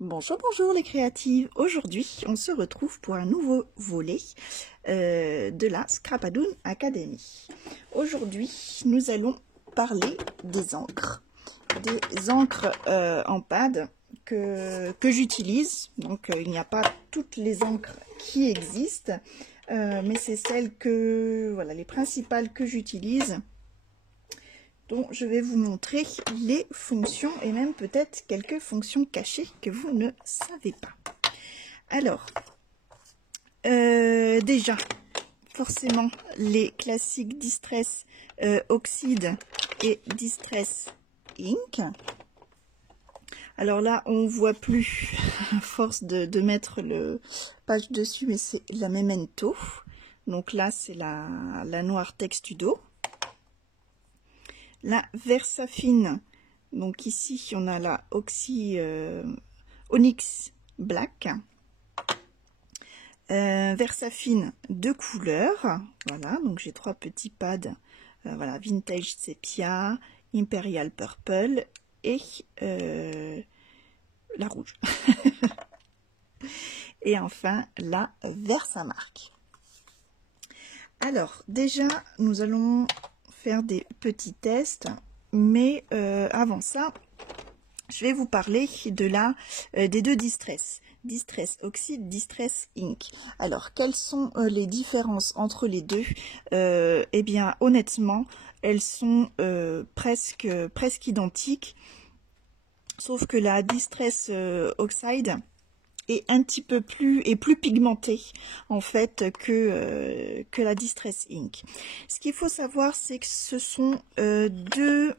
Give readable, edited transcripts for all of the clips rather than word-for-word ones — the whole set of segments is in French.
Bonjour, bonjour les créatives. Aujourd'hui, on se retrouve pour un nouveau volet de la Scrapadoon Academy. Aujourd'hui, nous allons parler des encres. Des encres en pad que j'utilise. Donc, il n'y a pas toutes les encres qui existent, mais c'est celles que, voilà, les principales que j'utilise, dont je vais vous montrer les fonctions et même peut-être quelques fonctions cachées que vous ne savez pas. Alors, déjà, forcément, les classiques Distress Oxide et Distress Ink. Alors là, on voit plus à force de mettre le page dessus, mais c'est la Memento. Donc là, c'est la Noir Textudo. La Versafine, donc ici on a la Onyx Black. Versafine de couleur, voilà, donc j'ai 3 petits pads, voilà, Vintage Sepia, Imperial Purple et la rouge. Et enfin la Versamark. Alors déjà nous allons faire des petits tests, mais avant ça je vais vous parler des deux Distress Oxide, Distress Ink. Alors quelles sont les différences entre les deux? Eh bien honnêtement elles sont presque identiques, sauf que la Distress Oxide est un petit peu plus pigmentée en fait que la Distress Ink. Ce qu'il faut savoir, c'est que ce sont deux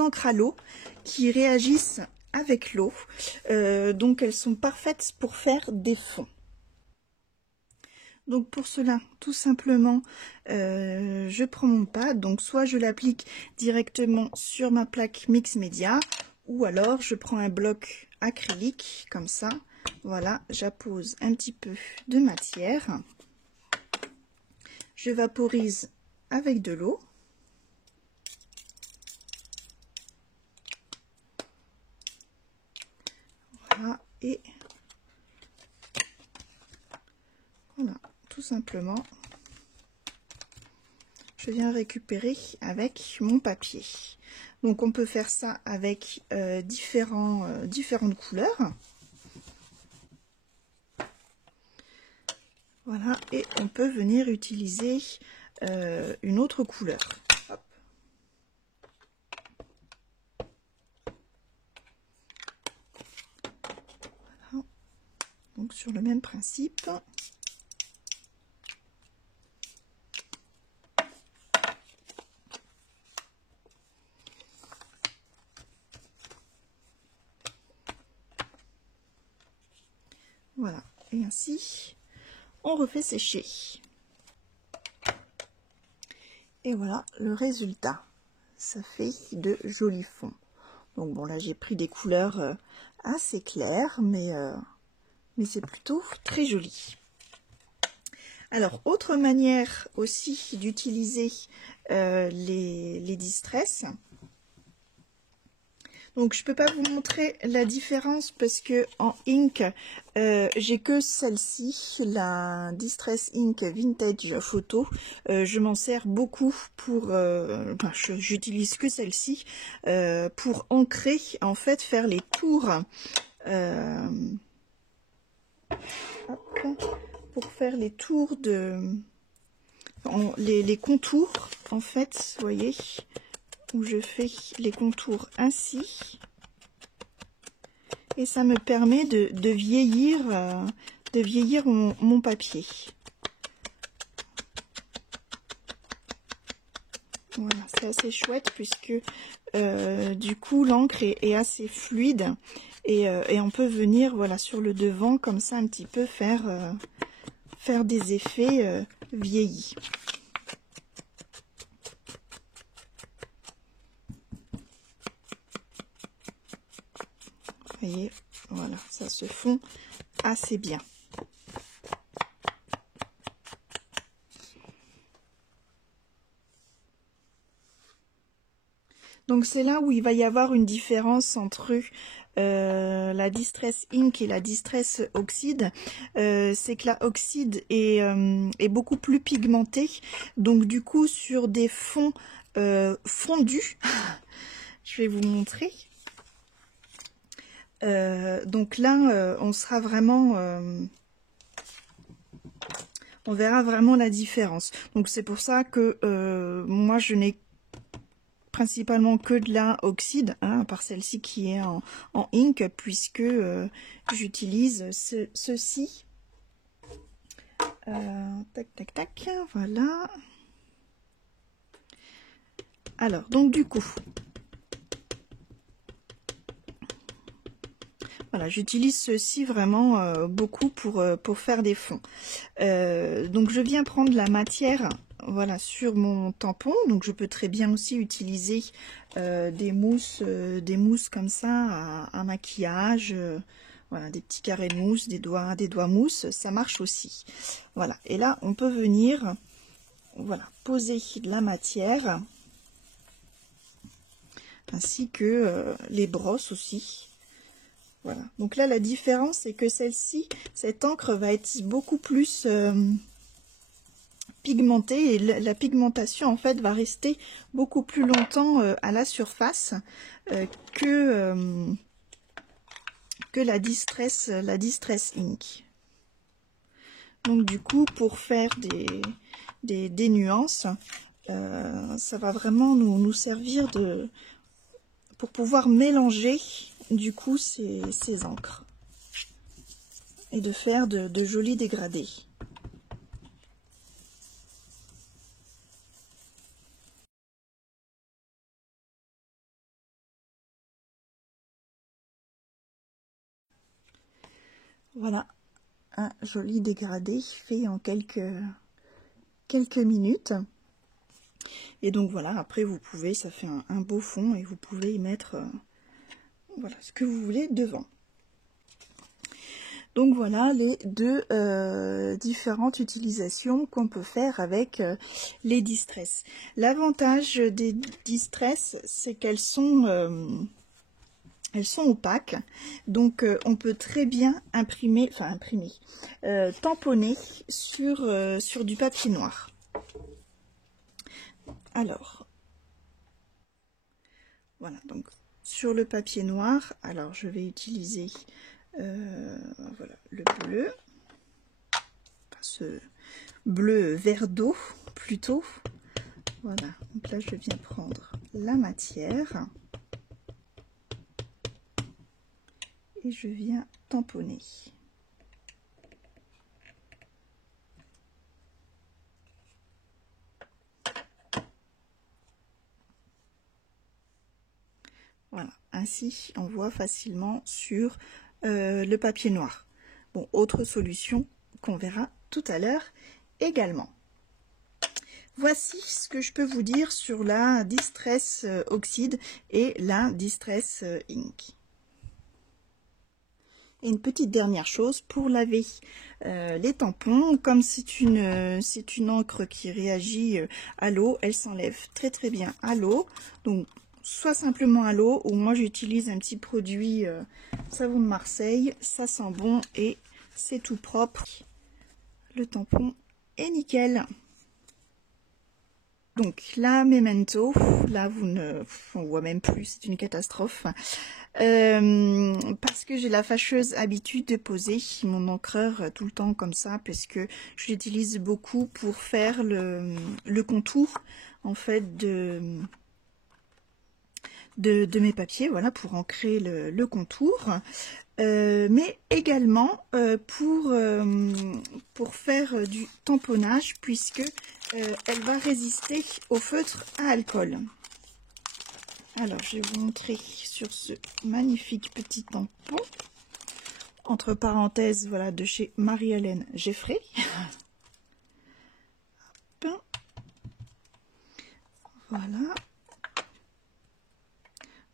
encres à l'eau qui réagissent avec l'eau, donc elles sont parfaites pour faire des fonds. Donc pour cela, tout simplement, je prends mon pad, donc soit je l'applique directement sur ma plaque Mix Media, ou alors je prends un bloc acrylique comme ça. Voilà, j'appose un petit peu de matière, je vaporise avec de l'eau. Voilà, et voilà, tout simplement, je viens récupérer avec mon papier. Donc on peut faire ça avec différentes couleurs. Voilà, et on peut venir utiliser une autre couleur. Hop. Voilà. Donc sur le même principe. Voilà, et ainsi on refait sécher. Et voilà le résultat. Ça fait de jolis fonds. Donc bon, là j'ai pris des couleurs assez claires, mais c'est plutôt très joli. Alors, autre manière aussi d'utiliser les Distress. Donc je peux pas vous montrer la différence parce que en ink j'ai que celle-ci, la Distress Ink Vintage Photo. Je m'en sers beaucoup pour, enfin, j'utilise que celle-ci pour ancrer, en fait, faire les tours. Pour faire les tours les contours, en fait, vous voyez, où je fais les contours ainsi, et ça me permet de vieillir mon papier. Voilà, c'est assez chouette puisque du coup l'encre est assez fluide, et on peut venir, voilà, sur le devant comme ça un petit peu faire des effets vieillis. Vous voyez, voilà, ça se fond assez bien. Donc c'est là où il va y avoir une différence entre la Distress Ink et la Distress Oxide, c'est que la Oxide est beaucoup plus pigmentée. Donc du coup, sur des fonds fondus, je vais vous montrer. Donc là, on sera vraiment... on verra vraiment la différence. Donc c'est pour ça que moi je n'ai principalement que de la oxyde, hein, à part celle-ci qui est en ink, puisque j'utilise ceci. Tac tac tac, voilà. Alors donc du coup, voilà, j'utilise ceci vraiment beaucoup pour faire des fonds. Donc je viens prendre la matière, voilà, sur mon tampon. Donc je peux très bien aussi utiliser des mousses comme ça à maquillage, voilà, des petits carrés de mousse, des doigts mousse, ça marche aussi. Voilà, et là on peut venir, voilà, poser de la matière, ainsi que les brosses aussi. Voilà, donc là la différence c'est que celle-ci, cette encre va être beaucoup plus pigmentée, et la pigmentation en fait va rester beaucoup plus longtemps à la surface que la Distress Ink. Donc du coup, pour faire des nuances, ça va vraiment nous servir pour pouvoir mélanger du coup ces encres et de faire de jolis dégradés. Voilà, un joli dégradé fait en quelques minutes. Et donc voilà, après vous pouvez, ça fait un beau fond et vous pouvez y mettre voilà, ce que vous voulez devant. Donc voilà les deux différentes utilisations qu'on peut faire avec les Distress. L'avantage des Distress, c'est qu'elles sont opaques, donc on peut très bien tamponner sur du papier noir. Alors, voilà, donc sur le papier noir, alors je vais utiliser voilà, le bleu, enfin, ce bleu vert d'eau plutôt. Voilà, donc là je viens prendre la matière et je viens tamponner. Voilà, ainsi on voit facilement sur le papier noir. Bon, autre solution qu'on verra tout à l'heure également. Voici ce que je peux vous dire sur la Distress Oxide et la Distress Ink. Et une petite dernière chose, pour laver les tampons, comme c'est une encre qui réagit à l'eau, elle s'enlève très très bien à l'eau. Donc soit simplement à l'eau, ou moi j'utilise un petit produit savon de Marseille, ça sent bon et c'est tout propre. Le tampon est nickel. Donc la Memento, là on voit même plus, c'est une catastrophe. Parce que j'ai la fâcheuse habitude de poser mon encreur tout le temps comme ça, parce que je l'utilise beaucoup pour faire le contour en fait de mes papiers, voilà, pour ancrer le contour. Mais également pour faire du tamponnage, puisque elle va résister au feutre à alcool. Alors je vais vous montrer sur ce magnifique petit tampon, entre parenthèses, voilà, de chez Marie-Hélène Geffray. Voilà,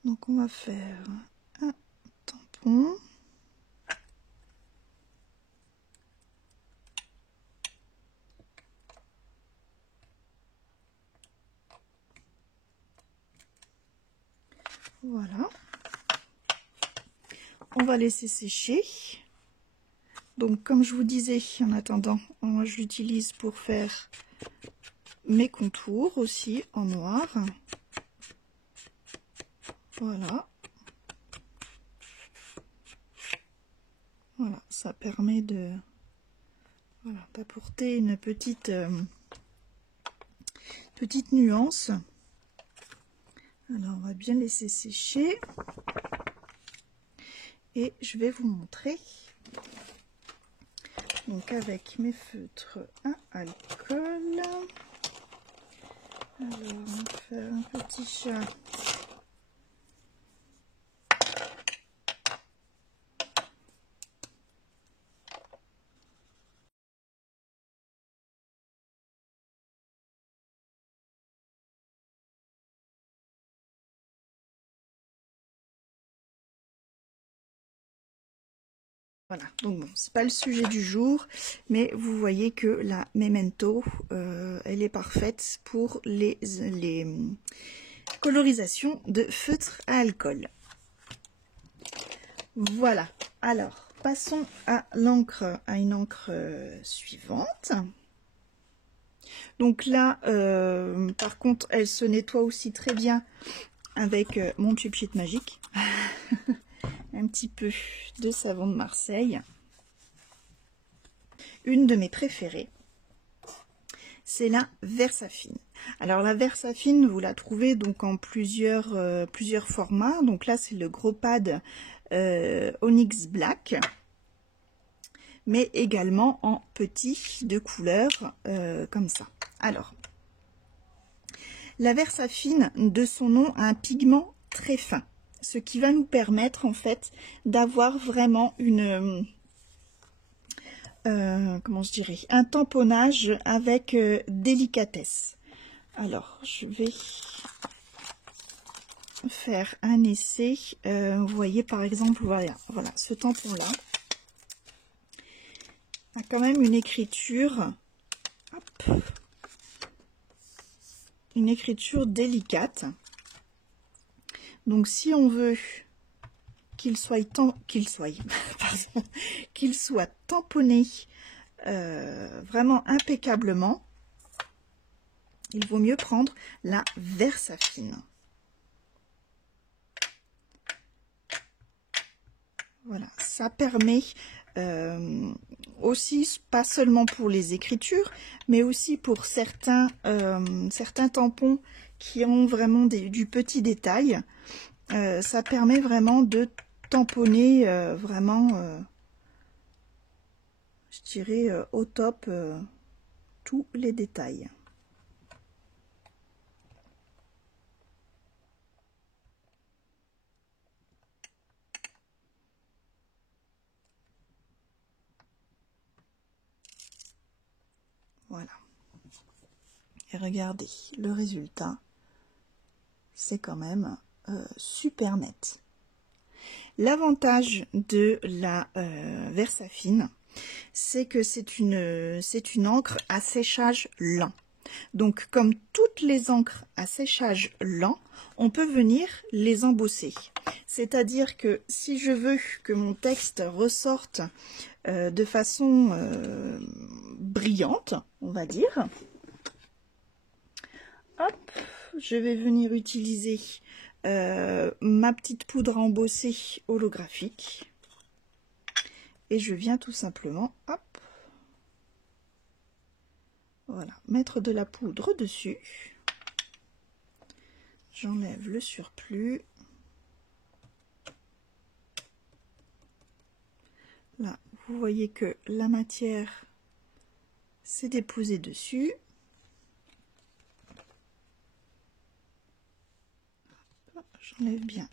donc on va faire un tampon. Voilà. on va laisser sécher. Donc comme je vous disais, en attendant, moi je l'utilise pour faire mes contours aussi en noir. Voilà. Voilà, ça permet de d'apporter une petite nuance. Alors on va bien laisser sécher et je vais vous montrer. Donc avec mes feutres à alcool. Alors on va faire un petit chat. Voilà, donc bon, c'est pas le sujet du jour, mais vous voyez que la Memento, elle est parfaite pour les colorisations de feutre à alcool. Voilà, alors passons à l'encre, à une encre suivante. Donc là, par contre, elle se nettoie aussi très bien avec mon Tube-Sheet magique. Un petit peu de savon de Marseille. Une de mes préférées, c'est la Versafine. Alors la Versafine, vous la trouvez donc en plusieurs formats. Donc là, c'est le gros pad Onyx Black, mais également en petit de couleur comme ça. Alors, la Versafine, de son nom, a un pigment très fin, ce qui va nous permettre en fait d'avoir vraiment une comment je dirais, un tamponnage avec délicatesse. Alors je vais faire un essai. Vous voyez par exemple, voilà ce tampon là a quand même une écriture, hop, une écriture délicate. Donc si on veut qu'il soit tamponné vraiment impeccablement, il vaut mieux prendre la Versafine. Voilà, ça permet aussi, pas seulement pour les écritures, mais aussi pour certains tampons qui ont vraiment du petit détail. Ça permet vraiment de tamponner vraiment, je dirais, au top tous les détails. Voilà. Et regardez, le résultat, c'est quand même super net. L'avantage de la Versafine, c'est que c'est une encre à séchage lent. Donc, comme toutes les encres à séchage lent, on peut venir les embosser. C'est-à-dire que si je veux que mon texte ressorte de façon brillante, on va dire, hop, je vais venir utiliser ma petite poudre embossée holographique. Et je viens tout simplement, hop, voilà, mettre de la poudre dessus. J'enlève le surplus. Là, vous voyez que la matière s'est déposée dessus. J'enlève bien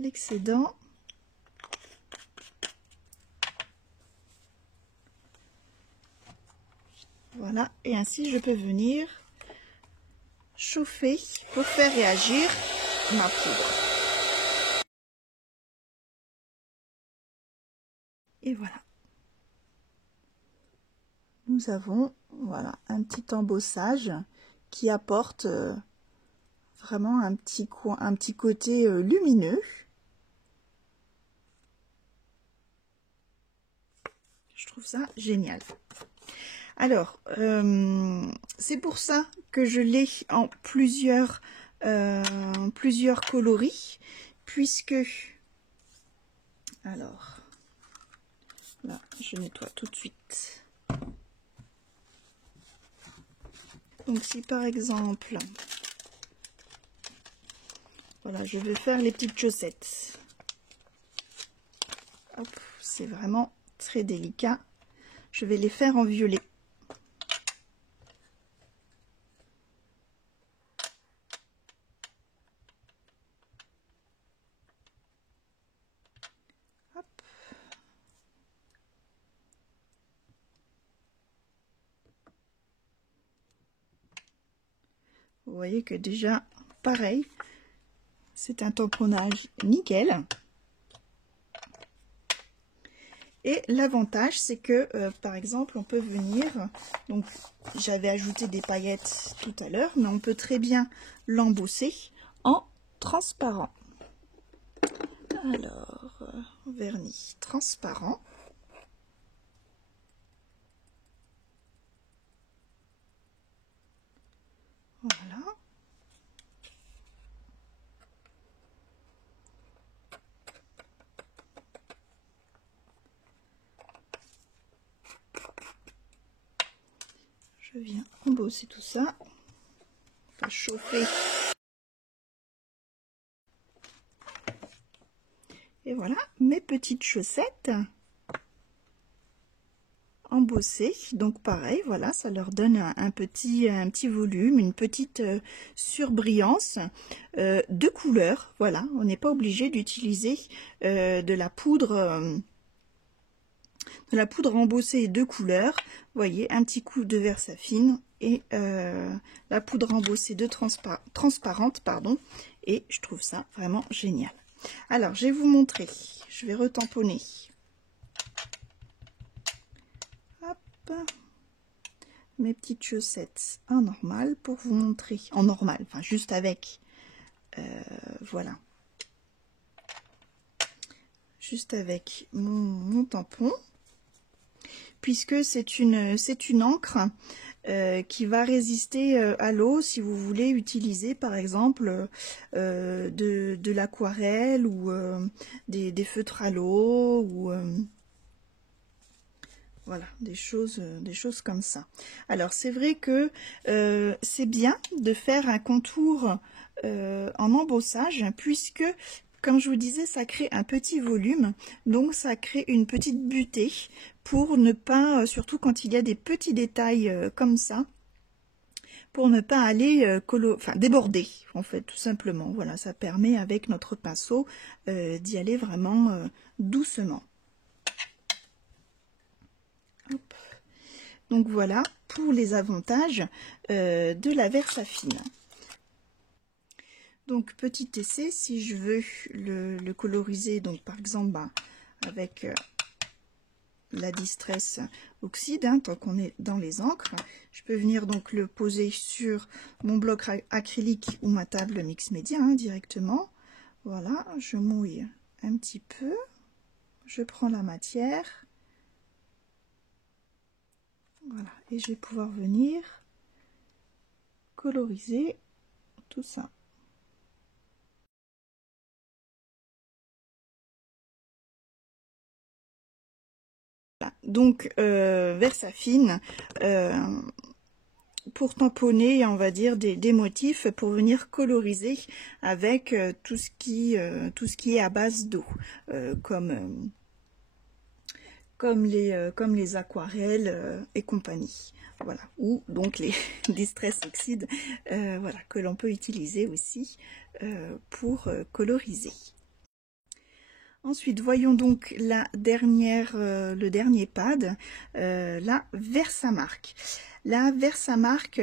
l'excédent. Voilà, et ainsi je peux venir chauffer pour faire réagir ma poudre. Et voilà. Nous avons voilà un petit embossage qui apporte vraiment un petit côté lumineux. je trouve ça génial. Alors, c'est pour ça que je l'ai en plusieurs coloris, puisque, alors, là, je nettoie tout de suite. Donc, si par exemple, voilà, je vais faire les petites chaussettes. C'est vraiment très délicat. Je vais les faire en violet. Hop. Vous voyez que déjà, pareil, c'est un tamponnage nickel. Et l'avantage, c'est que, par exemple, on peut venir, donc j'avais ajouté des paillettes tout à l'heure, mais on peut très bien l'embosser en transparent. Alors, vernis transparent. Voilà. Je viens embosser tout ça. On va chauffer. Et voilà mes petites chaussettes embossées. Donc pareil, voilà, ça leur donne un petit volume, une petite surbrillance de couleur. Voilà, on n'est pas obligé d'utiliser de la poudre embossée de couleur. Vous voyez, un petit coup de Versafine et la poudre embossée de transparente, pardon. Et je trouve ça vraiment génial. Alors, je vais vous montrer. Je vais retamponner. Hop. Mes petites chaussettes en normal pour vous montrer. En normal, enfin juste avec. Voilà. Juste avec mon tampon. Puisque c'est une encre qui va résister à l'eau si vous voulez utiliser par exemple de l'aquarelle ou des feutres à l'eau ou voilà, des choses comme ça. Alors c'est vrai que c'est bien de faire un contour en embossage puisque comme je vous disais, ça crée un petit volume, donc ça crée une petite butée pour ne pas, surtout quand il y a des petits détails comme ça, pour ne pas aller déborder, en fait, tout simplement. Voilà, ça permet avec notre pinceau d'y aller vraiment doucement. Hop. Donc voilà pour les avantages de la Versafine. Donc petit essai, si je veux le coloriser, donc par exemple avec la Distress Oxide, hein, tant qu'on est dans les encres, je peux venir donc le poser sur mon bloc acrylique ou ma table mix média hein, directement. Voilà, je mouille un petit peu, je prends la matière, voilà, et je vais pouvoir venir coloriser tout ça. Donc Versafine pour tamponner on va dire des motifs pour venir coloriser avec tout ce qui est à base d'eau comme les aquarelles et compagnie, voilà, ou donc les Distress Oxide voilà, que l'on peut utiliser aussi pour coloriser. Ensuite, voyons donc le dernier pad, la Versamark. La Versamark,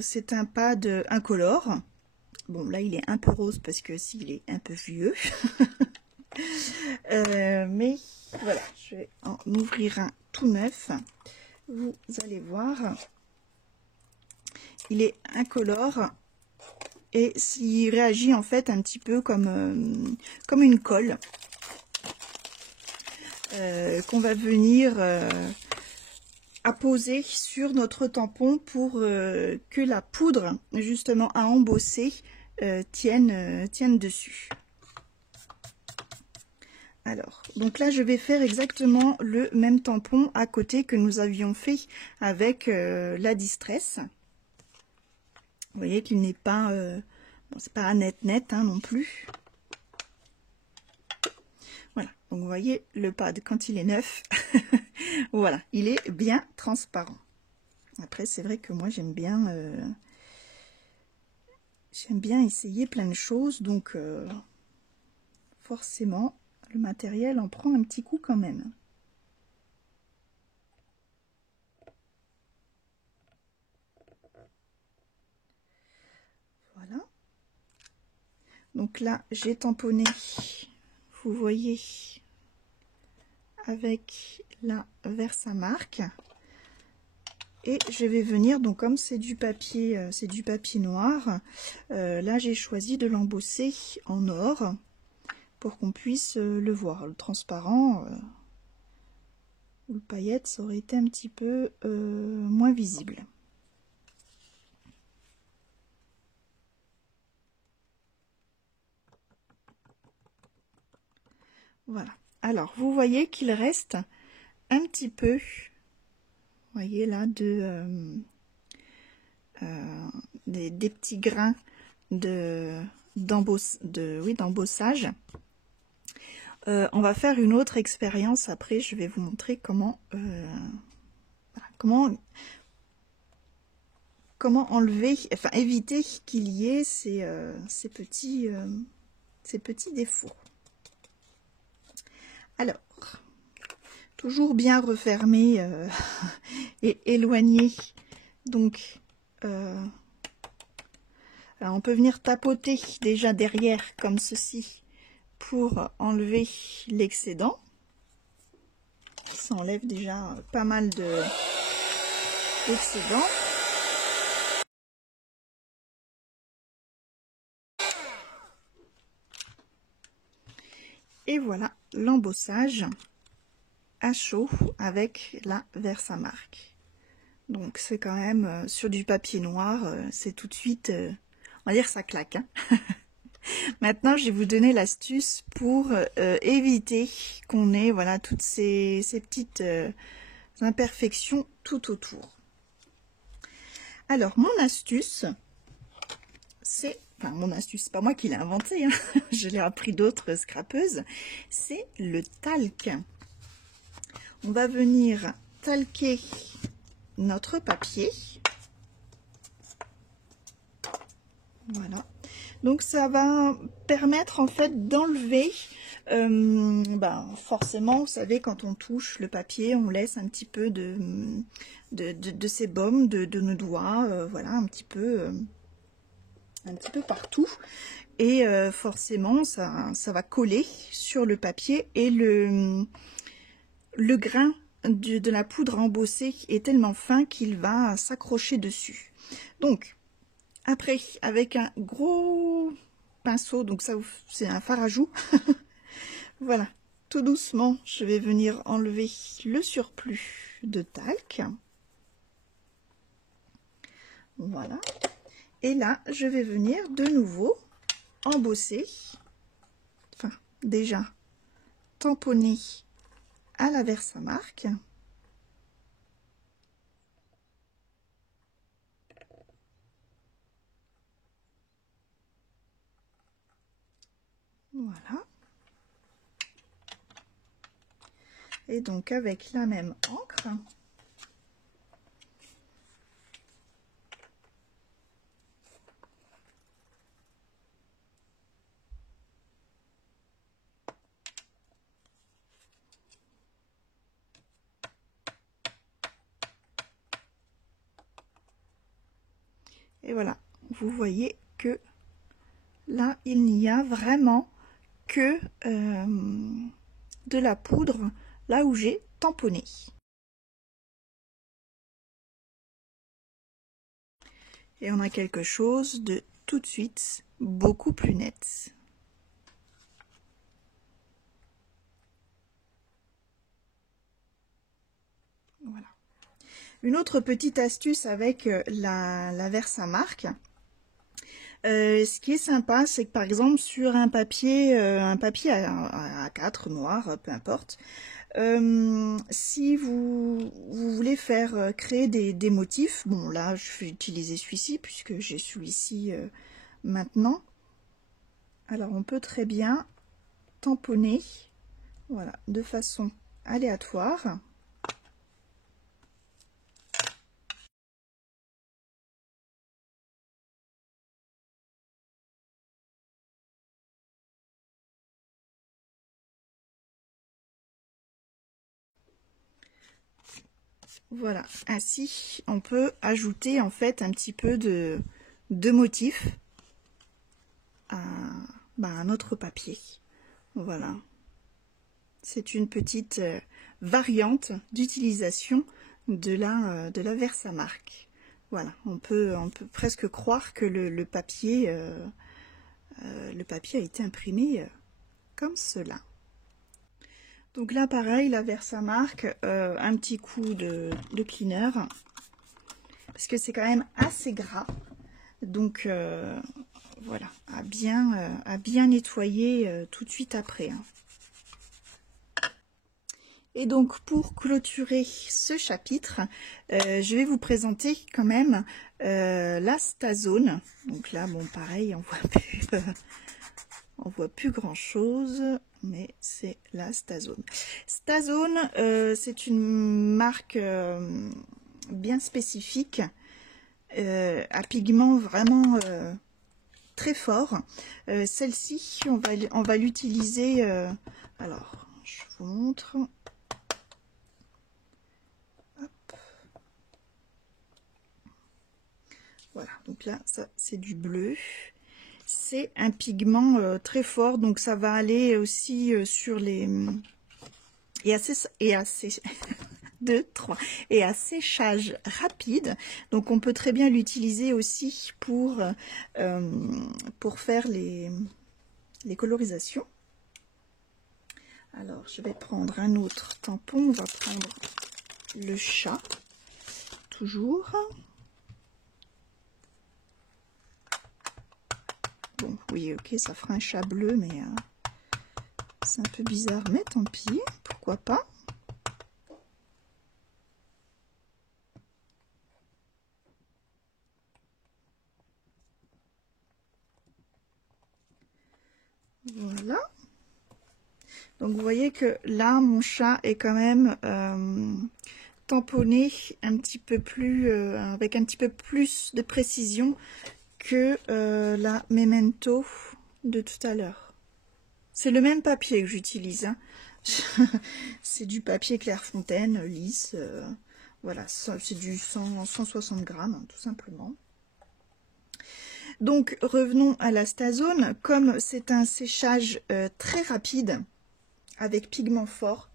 c'est un pad incolore. Bon, là, il est un peu rose parce que s'il est un peu vieux. Mais voilà, je vais en ouvrir un tout neuf. Vous allez voir, il est incolore. Et il réagit en fait un petit peu comme une colle. qu'on va venir apposer sur notre tampon pour que la poudre justement à embosser tienne dessus. Alors, donc là je vais faire exactement le même tampon à côté que nous avions fait avec la Distress. Vous voyez qu'il n'est pas, bon, c'est pas net hein, non plus. Voilà, donc vous voyez le pad quand il est neuf, voilà, il est bien transparent. Après c'est vrai que moi j'aime bien essayer plein de choses, donc forcément le matériel en prend un petit coup quand même. Voilà. Donc là, j'ai tamponné, vous voyez, avec la Versamark. Et je vais venir, donc comme c'est du papier noir, là j'ai choisi de l'embosser en or pour qu'on puisse le voir. Le transparent, ou le paillette, ça aurait été un petit peu moins visible. Voilà. Alors, vous voyez qu'il reste un petit peu, vous voyez là, des petits grains d'embossage. On va faire une autre expérience après, je vais vous montrer comment enlever, enfin éviter qu'il y ait ces petits défauts. Alors, toujours bien refermer et éloigner. Donc, alors on peut venir tapoter déjà derrière comme ceci pour enlever l'excédent. Ça enlève déjà pas mal d'excédent. Et voilà l'embossage à chaud avec la Versamark. Donc c'est quand même sur du papier noir, c'est tout de suite, on va dire ça claque. Hein. Maintenant je vais vous donner l'astuce pour éviter qu'on ait voilà toutes ces petites imperfections tout autour. Alors mon astuce, c'est, enfin mon astuce, c'est pas moi qui l'ai inventé, hein. Je l'ai appris d'autres scrapeuses, c'est le talc. On va venir talquer notre papier. Voilà. Donc ça va permettre en fait d'enlever, forcément, vous savez, quand on touche le papier, on laisse un petit peu de sébum de nos doigts, voilà, un petit peu partout. Et forcément, ça va coller sur le papier et le grain de la poudre embossée est tellement fin qu'il va s'accrocher dessus. Donc, après, avec un gros pinceau, donc ça c'est un fard à joues, voilà, tout doucement, je vais venir enlever le surplus de talc. Voilà. Et là, je vais venir de nouveau embosser, enfin déjà tamponner à la Versamark. Voilà. Et donc avec la même encre, et voilà, vous voyez que là, il n'y a vraiment que de la poudre là où j'ai tamponné. Et on a quelque chose de tout de suite beaucoup plus net. Une autre petite astuce avec la Versamark, ce qui est sympa, c'est que par exemple sur un papier A4 noir, peu importe, si vous voulez faire créer des motifs, bon là je vais utiliser celui-ci puisque j'ai celui-ci maintenant. Alors on peut très bien tamponner, voilà, de façon aléatoire. Voilà, ainsi on peut ajouter en fait un petit peu de motifs à notre papier. Voilà, c'est une petite variante d'utilisation de la Versamark. Voilà, on peut presque croire que le papier a été imprimé comme cela. Donc là pareil, la Versamark, un petit coup de cleaner, parce que c'est quand même assez gras, donc voilà, à bien nettoyer tout de suite après. Et donc pour clôturer ce chapitre, je vais vous présenter quand même la Stazone. Donc là, bon pareil, on voit plus grand chose, mais c'est la Stazone. Stazone, c'est une marque bien spécifique, à pigment vraiment très fort. Celle-ci, on va l'utiliser, alors je vous montre. Hop. Voilà, donc là ça c'est du bleu. C'est un pigment très fort, donc ça va aller aussi sur les et à séchage rapide. Donc on peut très bien l'utiliser aussi pour faire les colorisations. Alors je vais prendre un autre tampon, on va prendre le chat, toujours. Bon, oui, ok, ça fera un chat bleu, mais c'est un peu bizarre, mais tant pis, pourquoi pas. Voilà. Donc vous voyez que là, mon chat est quand même tamponné un petit peu plus, avec un petit peu plus de précision que la Memento de tout à l'heure. C'est le même papier que j'utilise, hein. C'est du papier Clairefontaine, lisse, voilà, c'est du 160 grammes, hein, tout simplement. Donc revenons à la Stazone. Comme c'est un séchage très rapide avec pigment fort,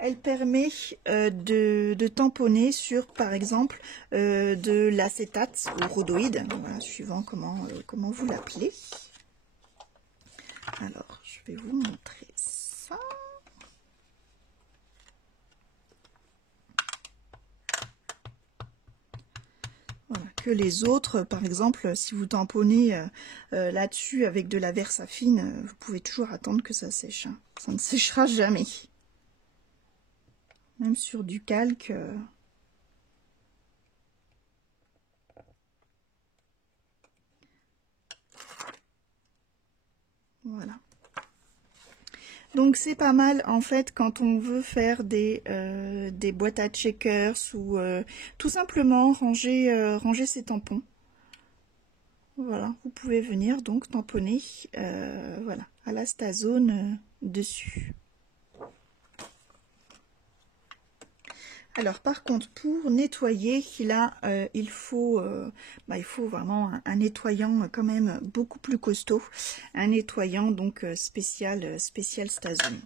elle permet de tamponner sur, par exemple, de l'acétate ou rhodoïde, voilà, suivant comment vous l'appelez. Alors, je vais vous montrer ça. Voilà, que les autres, par exemple, si vous tamponnez là-dessus avec de la Versafine, vous pouvez toujours attendre que ça sèche, hein. Ça ne séchera jamais. Même sur du calque. Voilà. Donc c'est pas mal en fait quand on veut faire des boîtes à checkers ou tout simplement ranger ses tampons. Voilà, vous pouvez venir donc tamponner voilà, à la Stazone dessus. Alors par contre, pour nettoyer, là il faut vraiment un nettoyant quand même beaucoup plus costaud, un nettoyant donc spécial Stazone.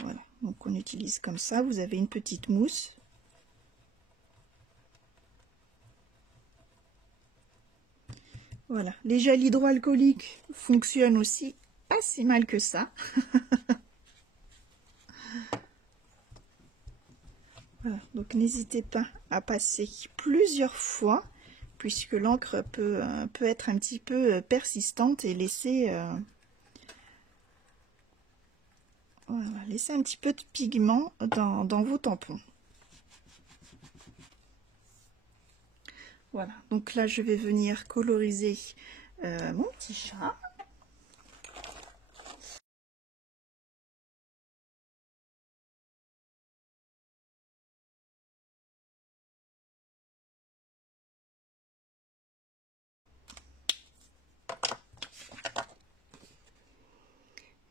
Voilà, donc on utilise comme ça, vous avez une petite mousse. Voilà, les gels hydroalcooliques fonctionnent aussi pas si mal que ça. Voilà, donc n'hésitez pas à passer plusieurs fois, puisque l'encre peut être un petit peu persistante et laisser, voilà, laisser un petit peu de pigment dans vos tampons. Voilà, donc là je vais venir coloriser mon petit chat.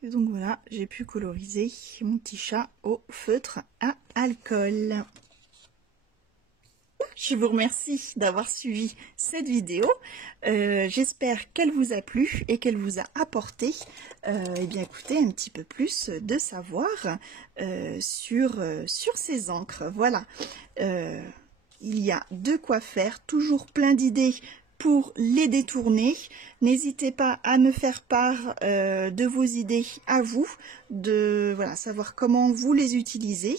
Et donc voilà, j'ai pu coloriser mon petit chat au feutre à alcool. Je vous remercie d'avoir suivi cette vidéo. J'espère qu'elle vous a plu et qu'elle vous a apporté eh bien, écoutez, un petit peu plus de savoir sur ces encres. Voilà, il y a de quoi faire, toujours plein d'idées pour les détourner. N'hésitez pas à me faire part de vos idées à vous, de voilà, savoir comment vous les utilisez.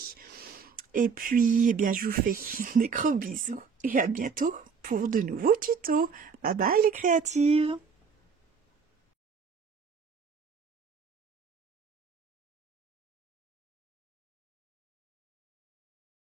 Et puis, eh bien, je vous fais des gros bisous et à bientôt pour de nouveaux tutos. Bye bye les créatives!